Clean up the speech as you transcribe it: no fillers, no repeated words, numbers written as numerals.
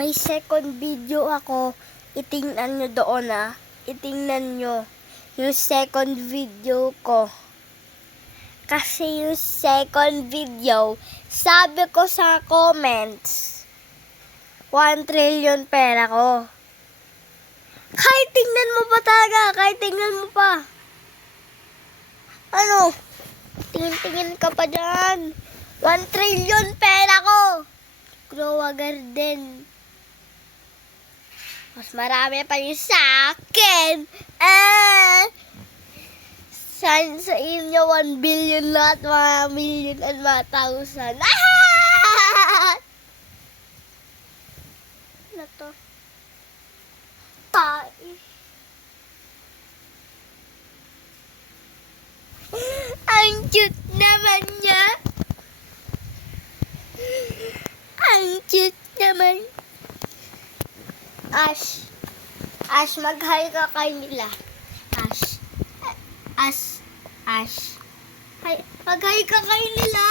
May second video ako. Itingnan nyo doon Itingnan nyo yung second video ko. Kasi yung second video, sabi ko sa comments, 1 trillion pera ko. Kahit tingnan mo pa talaga, kahit tingnan mo pa. Ano? Tingin-tingin ka pa dyan. 1 trillion pera ko. Grow a garden. Mas marami pa yung sa akin. Sa inyo 1 billion lahat, mga million and mga thousand. Ano to? Ang cute naman niya. Ang cute naman. Ash, mag-hi ka kay nila. Ash. Hi, mag-hi ka kay nila.